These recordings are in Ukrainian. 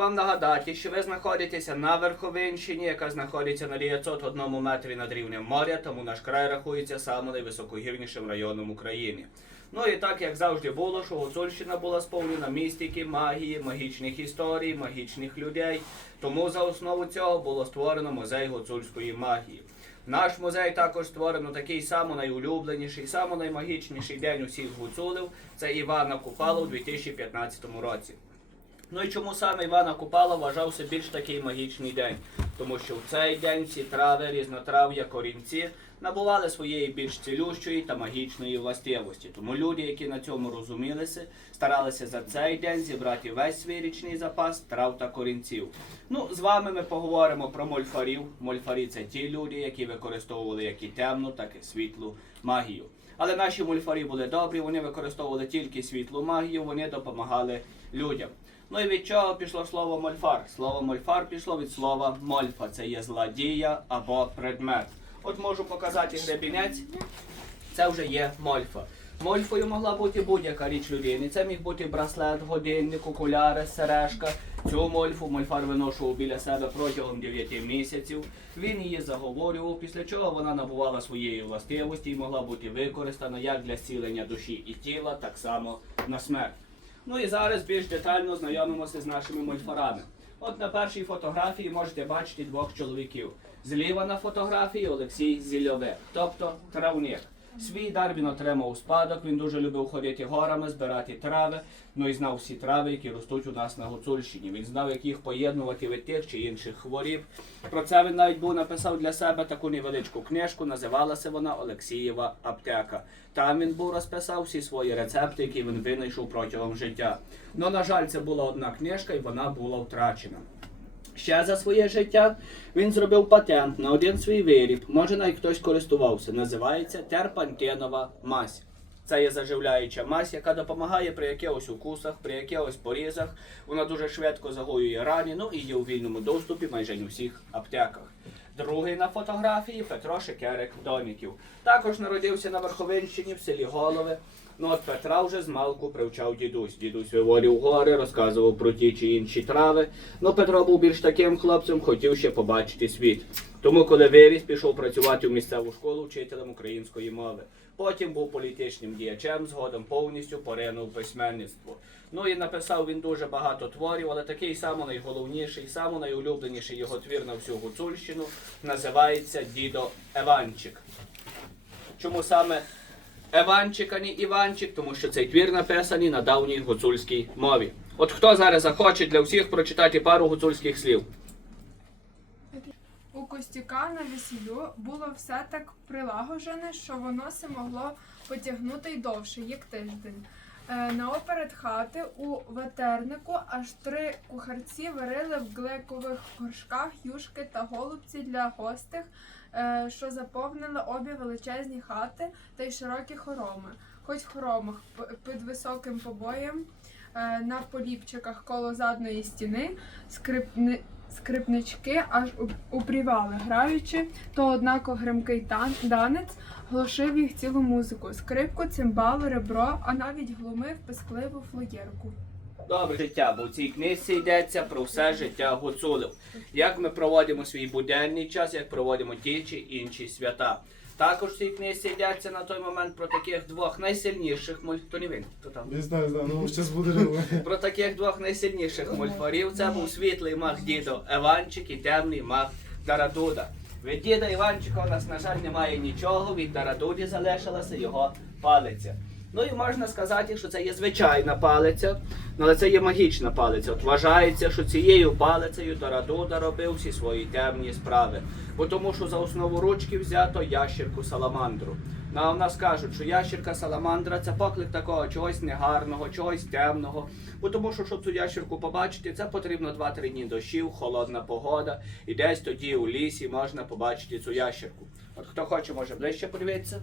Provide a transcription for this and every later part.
Вам нагадати, що ви знаходитеся на Верховинщині, яка знаходиться на 901 метрі над рівнем моря, тому наш край рахується самим найвисокогірнішим районом України. Ну і так як завжди було, що Гуцульщина була сповнена містики, магії, магічних історій, магічних людей. Тому за основу цього було створено музей гуцульської магії. Наш музей також створено такий само найулюбленіший, само наймагічніший день усіх гуцулів. Це Івана Купала у 2015 році. Ну і чому саме Івана Купала вважався більш такий магічний день? Тому що в цей день всі трави, різнотрав'я, корінці набували своєї більш цілющої та магічної властивості. Тому люди, які на цьому розумілися, старалися за цей день зібрати весь свій річний запас трав та корінців. Ну, з вами ми поговоримо про мольфарів. Мольфарі це ті люди, які використовували як і темну, так і світлу магію. Але наші мольфарі були добрі, вони використовували тільки світлу магію, вони допомагали людям. Ну і від чого пішло слово мольфар? Слово мольфар пішло від слова мольфа. Це є злодія або предмет. От можу показати гребінець. Це вже є мольфа. Мольфою могла бути будь-яка річ людини. Це міг бути браслет, годинник, окуляри, сережка. Цю мольфу мольфар виношував біля себе протягом 9 місяців. Він її заговорював, після чого вона набувала своєї властивості і могла бути використана як для зцілення душі і тіла, так само на смерть. Ну і зараз більш детально знайомимося з нашими мольфарами. От на першій фотографії можете бачити двох чоловіків. Зліва на фотографії Олексій Зільовик, тобто травник. Свій дар він отримав у спадок, він дуже любив ходити горами, збирати трави, ну і знав всі трави, які ростуть у нас на Гуцульщині. Він знав, як їх поєднувати від тих чи інших хворіб. Про це він навіть був написав для себе таку невеличку книжку, називалася вона Олексієва аптека. Там він був розписав всі свої рецепти, які він винайшов протягом життя. Ну, на жаль, це була одна книжка і вона була втрачена. Ще за своє життя він зробив патент на один свій виріб. Може навіть хтось користувався. Називається терпантенова мазь. Це є заживляюча мазь, яка допомагає при якихось укусах, при якихось порізах. Вона дуже швидко загоює рані, ну і є у вільному доступі майже не у всіх аптеках. Другий на фотографії Петро Шекерик Доміків. Також народився на Верховинщині в селі Голови. Ну от Петра вже з малку привчав дідусь. Дідусь виводив гори, розказував про ті чи інші трави. Ну Петро був більш таким хлопцем, хотів ще побачити світ. Тому, коли виріс, пішов працювати в місцеву школу вчителем української мови. Потім був політичним діячем, згодом повністю поринув письменництво. Ну і написав він дуже багато творів, але такий самий найголовніший, самий найулюбленіший його твір на всю Гуцульщину називається Дідо Еванчик. Чому саме Еванчик, а не Іванчик? Тому що цей твір написаний на давній гуцульській мові. От хто зараз захоче для всіх прочитати пару гуцульських слів? У Костюка на весіллю було все так прилагоджене, що воно се могло потягнути й довше, як тиждень. Е, Наоперед хати у ветернику аж три кухарці варили в гликових горшках юшки та голубці для гостих, що заповнили обі величезні хати та й широкі хороми. Хоч в хоромах під високим побоєм е, на поліпчиках коло задної стіни скрипни, скрипнички аж упрівали, граючи, то однако гримкий данець глушив їх цілу музику, скрипку, цимбали, ребро, а навіть глумив пискливу флоєрку. Добре життя, бо в цій книжці йдеться про все життя гуцулів. Як ми проводимо свій буденний час, як проводимо ті чи інші свята. Також в цій книжці йдеться на той момент про таких двох найсильніших моль... То не він, то там. Не знаю, знаю, ну зараз буде. Про таких двох найсильніших мольфарів це був світлий маг дідо Еванчик і темний маг Дарадуда. Від діда Іванчика у нас, на жаль, немає нічого, від Дарадуді залишилася його палиця. Ну і можна сказати, що це є звичайна палиця, але це є магічна палиця. От вважається, що цією палицею Дарадуда робив всі свої темні справи. Бо тому, що за основу ручки взято ящірку саламандру. Ну, а в нас кажуть, що ящірка саламандра це поклик такого чогось негарного, чогось темного. Бо тому, що щоб цю ящірку побачити, це потрібно 2-3 дні дощів, холодна погода, і десь тоді у лісі можна побачити цю ящірку. От хто хоче, може ближче подивитися.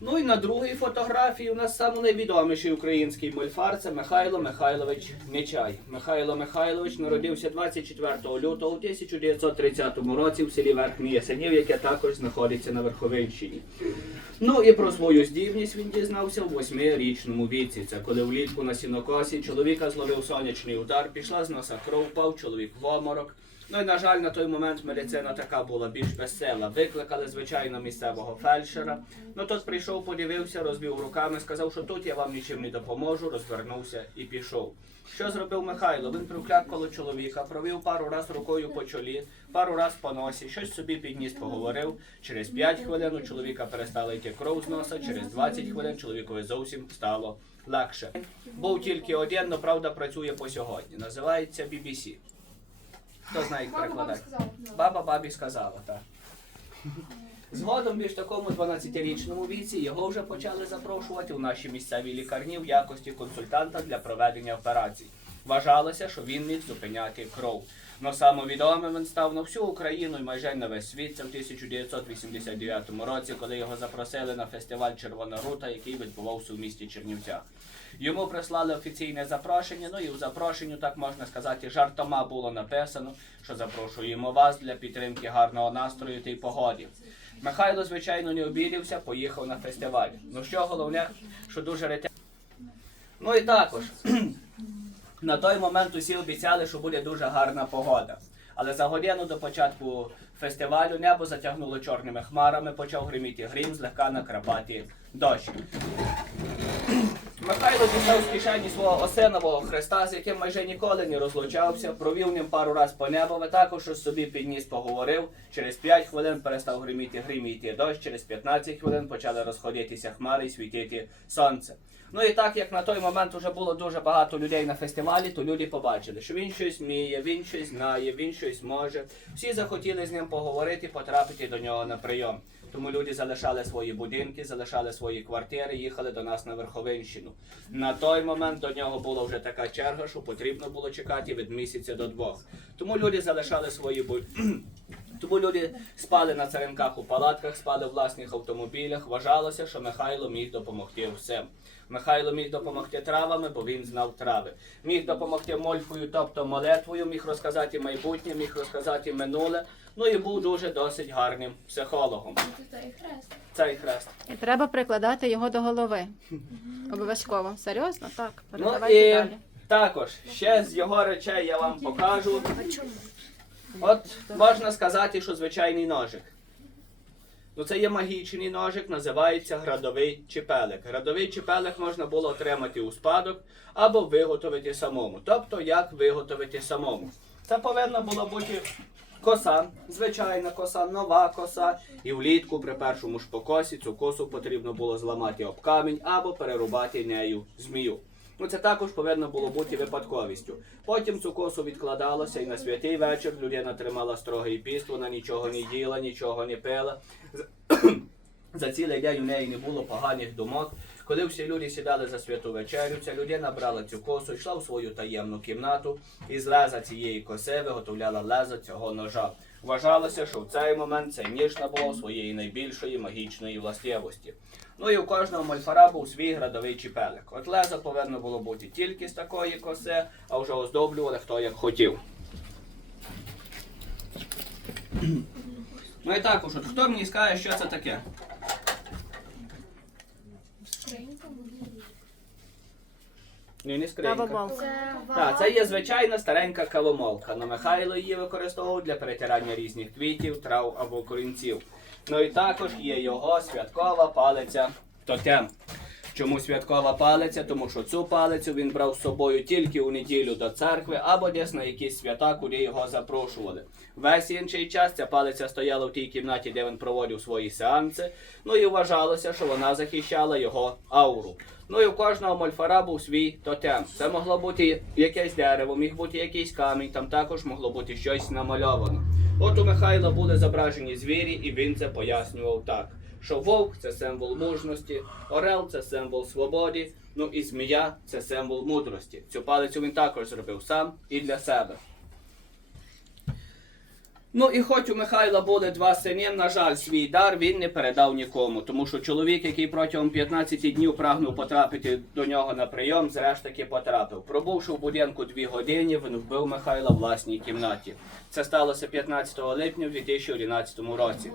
Ну і на другій фотографії у нас найвідоміший український мольфар це Михайло Михайлович Нечай. Михайло Михайлович народився 24 лютого у 1930 році в селі Верхній Ясенів, яке також знаходиться на Верховинщині. Ну і про свою здібність він дізнався в восьмирічному віці. Це коли влітку на сінокосі чоловіка зловив сонячний удар, пішла з носа кров, впав чоловік в оморок. Ну і на жаль, на той момент медицина така була більш весела. Викликали звичайно місцевого фельдшера. Ну тот прийшов, подивився, розвів руками, сказав, що тут я вам нічим не допоможу, розвернувся і пішов. Що зробив Михайло? Він прикляк коло чоловіка, провів пару раз рукою по чолі, пару раз по носі, щось собі підніс, поговорив. Через 5 хвилин у чоловіка перестала йти кров з носа, через 20 хвилин чоловікові зовсім стало легше. Був тільки один, але правда працює по сьогодні. Називається BBC. Хто знає, як перекладати? Баба бабі сказала, так. Згодом більш такому 12-річному віці його вже почали запрошувати у наші місцеві лікарні в якості консультанта для проведення операцій. Вважалося, що він міг зупиняти кров. Но самовідомим він став на всю Україну і майже на весь світ. Це в 1989 році, коли його запросили на фестиваль Червона рута, який відбувався в місті Чернівцях. Йому прислали офіційне запрошення. Ну і у запрошенню, так можна сказати, жартома було написано, що запрошуємо вас для підтримки гарного настрою та й погоди. Михайло, звичайно, не обідівся, поїхав на фестиваль. Ну що головне, що дуже ретельно. Ну і також. На той момент усі обіцяли, що буде дуже гарна погода. Але за годину до початку фестивалю небо затягнуло чорними хмарами, почав гриміти грім, злегка накрапати дощ. Михайло дістав з кишені свого осинового хреста, з яким майже ніколи не розлучався, провів ним пару раз по небові, також щось собі підніс, поговорив. Через 5 хвилин перестав гриміти йти дощ, через 15 хвилин почали розходитися хмари і світити сонце. Ну і так як на той момент вже було дуже багато людей на фестивалі, то люди побачили, що він щось вміє, він щось знає, він щось може. Всі захотіли з ним поговорити, потрапити до нього на прийом. Тому люди залишали свої будинки, залишали свої квартири, їхали до нас на Верховинщину. На той момент до нього була вже така черга, що потрібно було чекати від місяця до двох. Тому люди залишали свої Тому люди спали на царинках у палатках, спали в власних автомобілях. Вважалося, що Михайло міг допомогти всім. Михайло міг допомогти травами, бо він знав трави. Міг допомогти мольфою, тобто молитвою, міг розказати майбутнє, міг розказати минуле. Ну і був дуже досить гарним психологом. Цей хрест. І треба прикладати його до голови. Обов'язково. Серйозно? Так. Ну і далі. також ще з його речей я вам покажу. От можна сказати, що звичайний ножик. Ну, це є магічний ножик, називається градовий чіпелик. Градовий чіпелик можна було отримати у спадок або виготовити самому. Тобто, як виготовити самому. Це повинна була бути коса, звичайна коса, нова коса. І влітку при першому ж покосі цю косу потрібно було зламати об камінь або перерубати нею змію. Ну, це також повинно було бути випадковістю. Потім цю косу відкладалося, і на святий вечір людина тримала строгий піст, вона нічого не їла, нічого не пила. За цілий день у неї не було поганих думок. Коли всі люди сідали за святу вечерю, ця людина брала цю косу, йшла в свою таємну кімнату і з леза цієї коси виготовляла лезо цього ножа. Вважалося, що в цей момент цей ніж набував своєї найбільшої магічної властивості. Ну і у кожного мольфара був свій градовий чіпелик. От лезо повинно було бути тільки з такої коси, а вже оздоблювали хто як хотів. Ну і також, от хто мені скаже, що це таке? Ні, не скринька. Кавомолка. Так, це є звичайна старенька кавомолка. Но Михайло її використовував для перетирання різних квітів, трав або корінців. Ну і також є його святкова палиця тотем. Чому святкова палиця? Тому що цю палицю він брав з собою тільки у неділю до церкви або десь на якісь свята, куди його запрошували. Весь інший час ця палиця стояла в тій кімнаті, де він проводив свої сеанси. Ну і вважалося, що вона захищала його ауру. Ну і у кожного мольфара був свій тотем. Це могло бути якесь дерево, міг бути якийсь камінь, там також могло бути щось намальовано. От у Михайла були зображені звірі, і він це пояснював так: що вовк це символ мужності, орел це символ свободи, ну і змія це символ мудрості. Цю палицю він також зробив сам і для себе. Ну і хоч у Михайла були два сини, на жаль, свій дар він не передав нікому, тому що чоловік, який протягом 15 днів прагнув потрапити до нього на прийом, зрештаки потрапив. Пробувши в будинку дві години, він вбив Михайла в власній кімнаті. Це сталося 15 липня в 2011 році.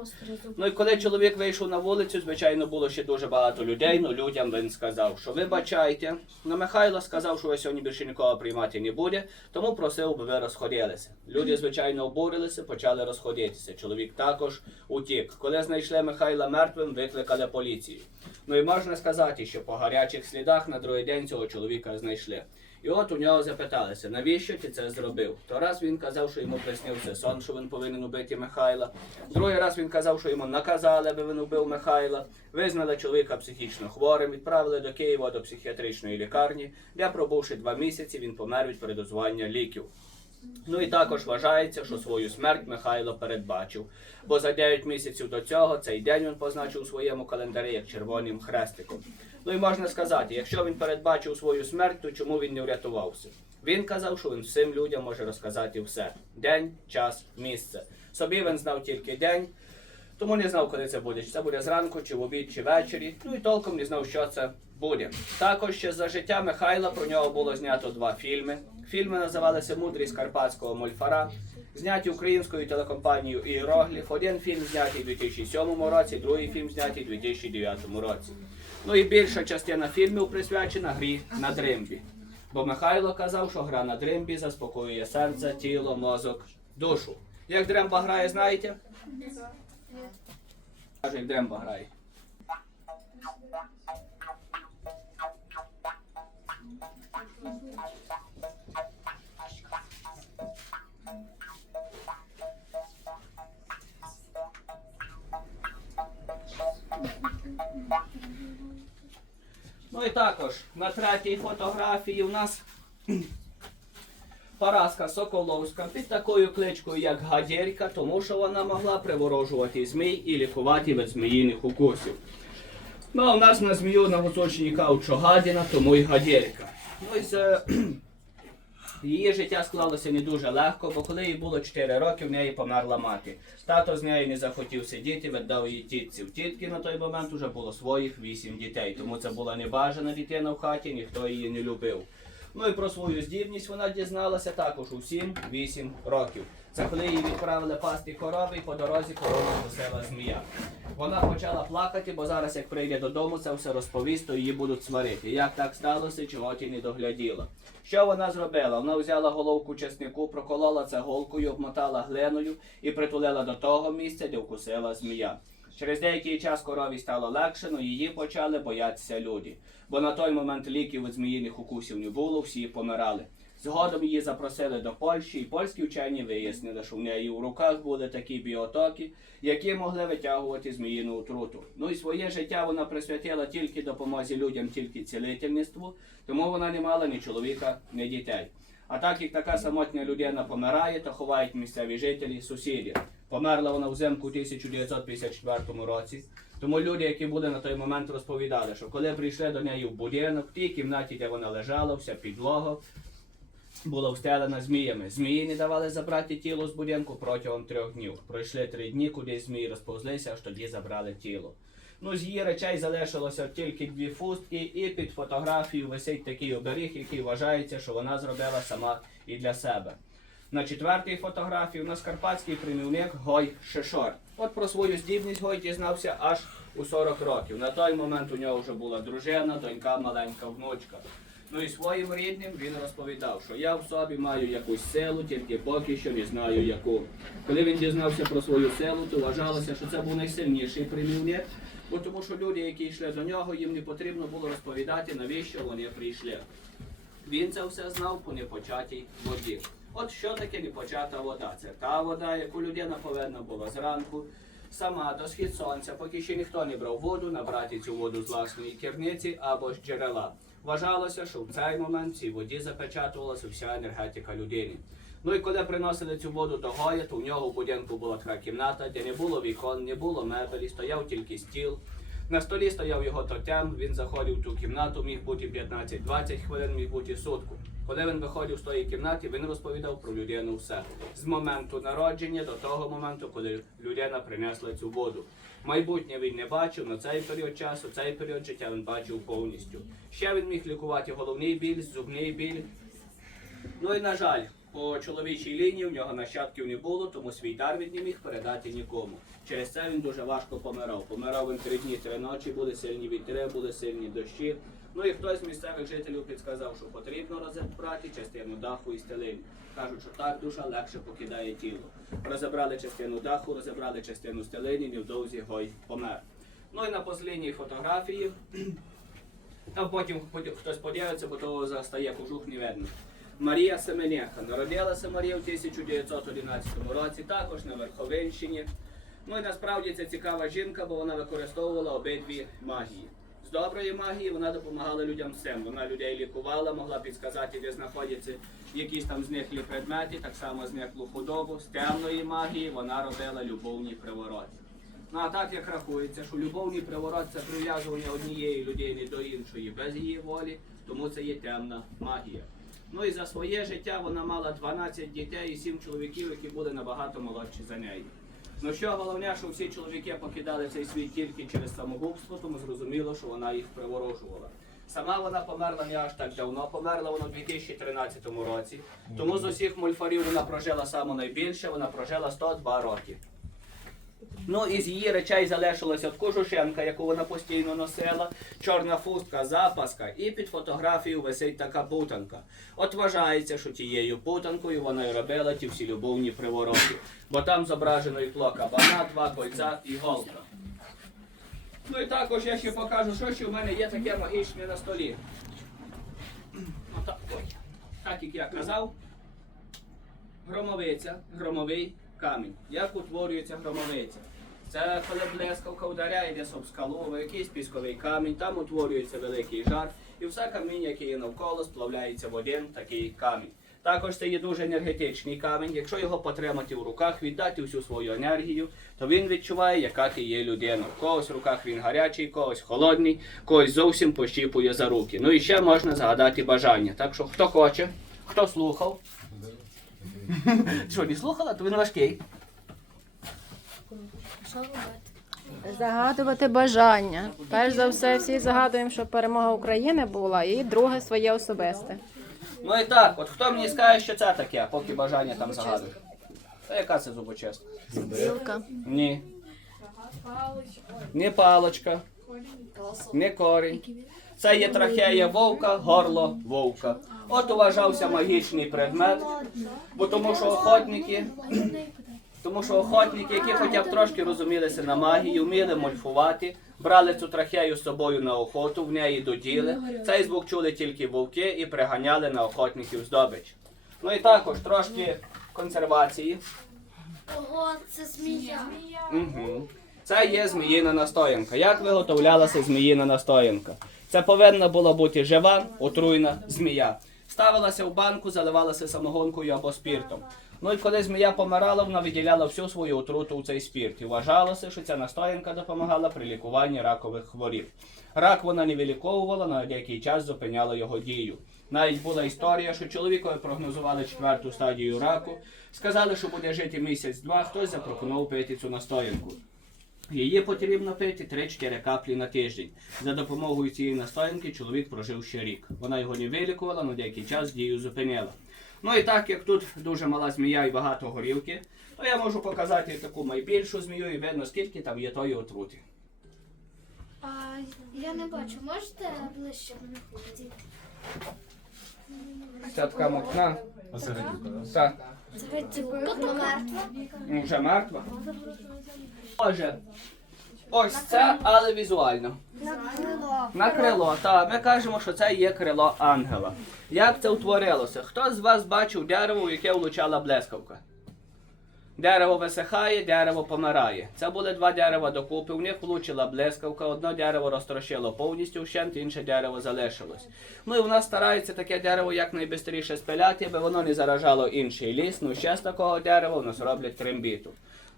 Ну і коли чоловік вийшов на вулицю, звичайно, було ще дуже багато людей. Ну людям він сказав, що вибачайте. Ну Михайло сказав, що сьогодні більше нікого приймати не буде, тому просив, би ви розходилися. Люди, звичайно, обурилися, почали розходитися. Чоловік також утік. Коли знайшли Михайла мертвим, викликали поліцію. Ну і можна сказати, що по гарячих слідах на другий день цього чоловіка знайшли. І от у нього запиталися, навіщо ти це зробив? То раз він казав, що йому приснився сон, що він повинен убити Михайла. Другий раз він казав, що йому наказали, аби він убив Михайла. Визнали чоловіка психічно хворим, відправили до Києва до психіатричної лікарні, де пробувши два місяці, він помер від передозування ліків. Ну і також вважається, що свою смерть Михайло передбачив, бо за 9 місяців до цього цей день він позначив у своєму календарі як червоним хрестиком. Ну і можна сказати, якщо він передбачив свою смерть, то чому він не врятувався? Він казав, що він всім людям може розказати все: день, час, місце. Собі він знав тільки день, тому не знав, коли це буде. Чи це буде зранку, чи в обід, чи ввечері. Ну і толком не знав, що це буде. Також ще за життя Михайла про нього було знято два фільми. Фільми називалися Мудрість карпатського мольфара. Зняті українською телекомпанією Іерогліф. Один фільм знятий у 2007 році, другий фільм знятий у 2009 році. Ну і більша частина фільмів присвячена грі на дримбі. Бо Михайло казав, що гра на дримбі заспокоює серце, тіло, мозок, душу. Як дремба грає, знаєте? Каже, як дремба грає. Ну і також на третій фотографії у нас Параска Соколовська під такою кличкою, як Гадєрка, тому що вона могла приворожувати змій і лікувати від зміїних укусів. Ну, а у нас на змію на Височині кажуть, гадіна, тому й Гадєрка. Ну і з Її життя склалося не дуже легко, бо коли їй було 4 роки, в неї померла мати. Тато з нею не захотів сидіти, віддав її тітці. В тітки на той момент вже було своїх 8 дітей, тому це була небажана дитина в хаті, ніхто її не любив. Ну і про свою здібність вона дізналася також у 7-8 років. Це коли її відправили пасти корови і по дорозі корова вкусила змія. Вона почала плакати, бо зараз, як прийде додому, це все розповість, то її будуть сварити. Як так сталося, чого ті не догляділа. Що вона зробила? Вона взяла головку чеснику, проколола це голкою, обмотала глиною і притулила до того місця, де вкусила змія. Через деякий час корові стало легше, але її почали боятися люди. Бо на той момент ліків від зміїних укусів не було, всі помирали. Згодом її запросили до Польщі, і польські вчені вияснили, що в неї в руках були такі біотоки, які могли витягувати зміїну отруту. Ну і своє життя вона присвятила тільки допомозі людям, тільки цілительництву, тому вона не мала ні чоловіка, ні дітей. А так як така самотня людина помирає, то ховають місцеві жителі, сусіди. Померла вона взимку у 1954 році. Тому люди, які були на той момент, розповідали, що коли прийшли до неї в будинок, в тій кімнаті, де вона лежала, вся підлога була встелена зміями. Змії не давали забрати тіло з будинку протягом трьох днів. Пройшли три дні, куди змії розповзлися, аж тоді забрали тіло. Ну, з її речей залишилося тільки дві фустки, і під фотографією висить такий оберіг, який вважається, що вона зробила сама і для себе. На четвертій фотографії у нас карпатський примівник Гой Шишор. От про свою здібність Гой дізнався аж у 40 років. На той момент у нього вже була дружина, донька, маленька внучка. Ну і своїм рідним він розповідав, що я в собі маю якусь силу, тільки поки що не знаю яку. Коли він дізнався про свою силу, то вважалося, що це був найсильніший примівник, бо тому що люди, які йшли до нього, їм не потрібно було розповідати, навіщо вони прийшли. Він це все знав по непочатій воді. От що таке непочата вода? Це та вода, яку людина повинна була зранку, сама до схід сонця, поки ще ніхто не брав воду, набрати цю воду з власної керниці або з джерела. Вважалося, що в цей момент в цій воді запечатувалася вся енергетика людини. Ну і коли приносили цю воду до Гоя, то в нього в будинку була така кімната, де не було вікон, не було мебелі, стояв тільки стіл. На столі стояв його тотем, він заходив в ту кімнату, міг бути 15-20 хвилин, міг бути сутку. Коли він виходив з тої кімнати, він розповідав про людину все. З моменту народження до того моменту, коли людина принесла цю воду. Майбутнє він не бачив, на цей період часу, цей період життя він бачив повністю. Ще він міг лікувати головний біль, зубний біль. Ну і на жаль, по чоловічій лінії в нього нащадків не було, тому свій дар він не міг передати нікому. Через це він дуже важко помирав. Помирав він три дні, три ночі, були сильні вітри, були сильні дощі. Ну і хтось з місцевих жителів підказав, що потрібно розібрати частину даху і стелин. Кажуть, що так душа легше покидає тіло. Розібрали частину даху, розібрали частину стелини, невдовзі гой помер. Ну і на послідній фотографії, там потім хтось подивиться, бо того застає кожух не видно. Марія Семеняка. Народилася Марія в 1911 році, також на Верховинщині. Ну і насправді це цікава жінка, бо вона використовувала обидві магії. Доброї магії вона допомагала людям всім. Вона людей лікувала, могла підказати, де знаходяться якісь там зниклі предмети, так само зниклу худобу. З темної магії вона робила любовні привороти. Ну а так як рахується, що любовний приворот це прив'язування однієї людини до іншої без її волі, тому це є темна магія. Ну і за своє життя вона мала 12 дітей і 7 чоловіків, які були набагато молодші за неї. Ну що головне, що всі чоловіки покидали цей світ тільки через самогубство, тому зрозуміло, що вона їх приворожувала. Сама вона померла не аж так давно, померла вона у 2013 році. Тому з усіх мульфарів вона прожила саме найбільше, вона прожила 102 роки. Ну, із її речей залишилася кожушенка, яку вона постійно носила, чорна фустка, запаска, і під фотографією висить така путанка. От вважається, що тією путанкою вона й робила ті всі любовні привороти, бо там зображено і тло кабана, два кольця і голка. Ну і також я ще покажу, що ще в мене є таке магічне на столі. Отак, ой. Так як я казав, громовиця, громовий камінь. Як утворюється громовиця? Це коли блискавка ударяє десь об скалу, в якийсь пісковий камінь, там утворюється великий жар, і все каміння, яке є навколо, сплавляється в один такий камінь. Також це є дуже енергетичний камінь. Якщо його потримати в руках, віддати всю свою енергію, то він відчуває, яка ти є людина. В когось в руках він гарячий, когось холодний, когось зовсім пощіпує за руки. Ну і ще можна загадати бажання. Так що хто хоче, хто слухав. Що, не слухала, то він важкий. Загадувати бажання. Перш за все, всі загадуємо, щоб перемога України була, і друге своє особисте. Ну і так, от хто мені скаже, що це таке, поки бажання там загадуєш? Та яка це зубочистка? Білка. Ні. Не палочка, не корінь. Це є трахея вовка, горло вовка. От уважався магічний предмет, бо тому що охотники, тому що охотники, які хоча б трошки розумілися на магії, вміли мольфувати, брали цю трахею з собою на охоту, в неї доділи. Цей звук чули тільки вовки і приганяли на охотників здобич. Ну і також трошки консервації. Ого, це змія. Угу. Це є зміїна настоянка. Як виготовлялася зміїна настоянка? Це повинна була бути жива, отруйна змія. Ставилася в банку, заливалася самогонкою або спіртом. Ну і коли змія помирала, вона виділяла всю свою отруту у цей спірт. І вважалося, що ця настоянка допомагала при лікуванні ракових хворіб. Рак вона не виліковувала, на деякий час зупиняла його дію. Навіть була історія, що чоловікові прогнозували четверту стадію раку. Сказали, що буде жити місяць-два, хтось запропонував пити цю настоянку. Її потрібно пити 3-4 каплі на тиждень. За допомогою цієї настоянки чоловік прожив ще рік. Вона його не вилікувала, на деякий час дію зупинила. Ну і так як тут дуже мала змія і багато горілки, то я можу показати таку найбільшу змію і видно, скільки там є тої отрути. А я не бачу, можете ближче? Ця така мокна. Так, Типу мертва? ну, вже мертва. Отже, ось це, але візуально. На крило. На крило, так, ми кажемо, що це є крило ангела. Як це утворилося? Хто з вас бачив дерево, в яке влучала блискавка? Дерево висихає, дерево помирає. Це були два дерева докупи, в них влучила блискавка, одне дерево розтрощило повністю вщент, інше дерево залишилось. Ну і в нас стараються таке дерево якнайбистріше спиляти, аби воно не заражало інший ліс. Ну ще з такого дерева в нас роблять трембіту.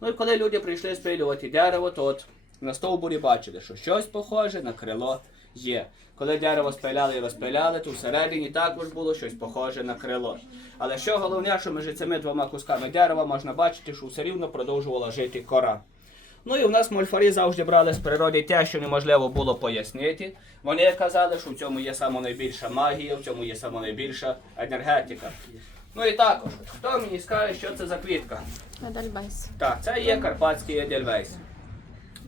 Ну і коли люди прийшли спилювати дерево, то от на стовбурі бачили, що щось похоже на крило Є. Коли дерево спиляли і розпиляли, то всередині також було щось похоже на крило. Але що головне, що між цими двома кусками дерева можна бачити, що все рівно продовжувала жити кора. Ну і в нас мольфарі завжди брали з природи те, що неможливо було пояснити. Вони казали, що в цьому є саме найбільша магія, в цьому є саме найбільша енергетика. Ну і також, хто мені скаже, що це за квітка? Едельвейс. Так, це є карпатський Едельвейс.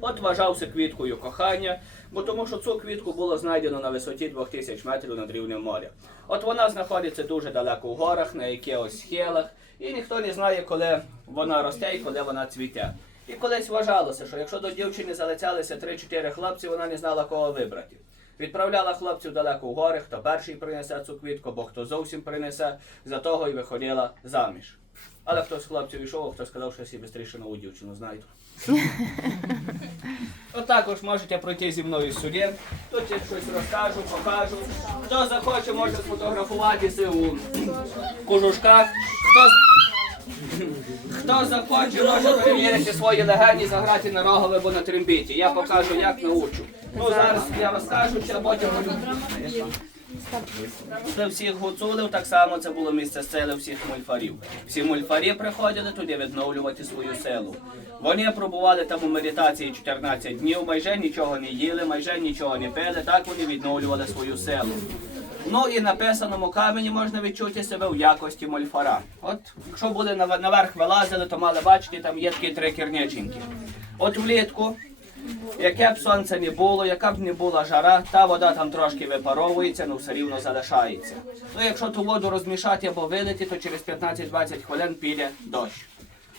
От вважався квіткою кохання, бо тому що цю квітку було знайдено на висоті 2000 метрів над рівнем моря. От вона знаходиться дуже далеко в горах, на якихось схилах, і ніхто не знає, коли вона росте і коли вона цвіте. І колись вважалося, що якщо до дівчини залицялися 3-4 хлопці, вона не знала, кого вибрати. Відправляла хлопців далеко в гори, хто перший принесе цю квітку, бо хто зовсім принесе, за того і виходила заміж. Але хтось з хлопців йшов, а хто сказав, що всі швидше нову дівчину знають. Також можете пройти зі мною сюди. Тут я щось розкажу, покажу. Хто захоче, може сфотографуватися у кожушках. Хто, хто захоче, може перевірити свої легені, заграти на рогове або на трембіті. Я покажу, як научу. Ну зараз я розкажу, чи потім для всіх гуцулів так само це було місце сили всіх мульфарів. Всі мульфарі приходили туди відновлювати свою силу. Вони пробували там у медитації 14 днів, майже нічого не їли, майже нічого не пили, так вони відновлювали свою силу. Ну і на писаному камені можна відчути себе в якості мольфара. От якщо були наверх вилазили, то мали бачити, там є такі три керниченьки. От влітку Яке б сонце не було, яка б не була жара, та вода там трошки випаровується, але все рівно залишається. Ну, якщо ту воду розмішати або вилити, то через 15-20 хвилин піде дощ.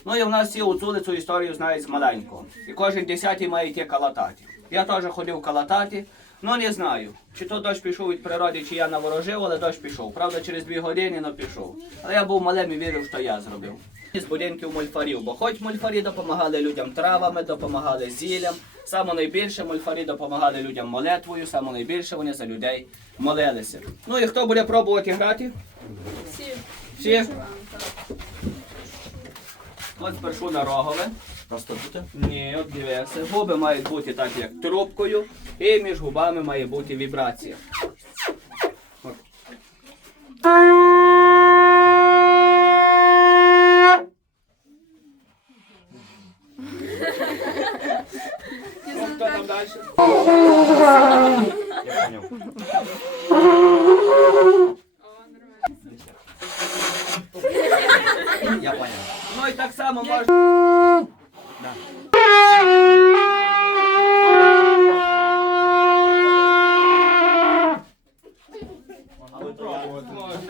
Ну і в нас всі оцули цю історію знають з маленького. І кожен десятий має йти калатати. Я теж ходив калатати, ну не знаю, чи то дощ пішов від природи, чи я наворожив, але дощ пішов. Правда, через дві години не пішов. Але я був малим і вірив, що я зробив. З будинків мольфарів, бо хоч мольфарі допомагали людям травами, допомагали зіллям. Саме найбільше мольфарі допомагали людям молитвою, саме найбільше вони за людей молилися. Ну і хто буде пробувати грати? Всі. Всі? От спершу на рогове. Просто тут? Ні, от дивися. Губи мають бути так, як трубкою, і між губами має бути вібрація.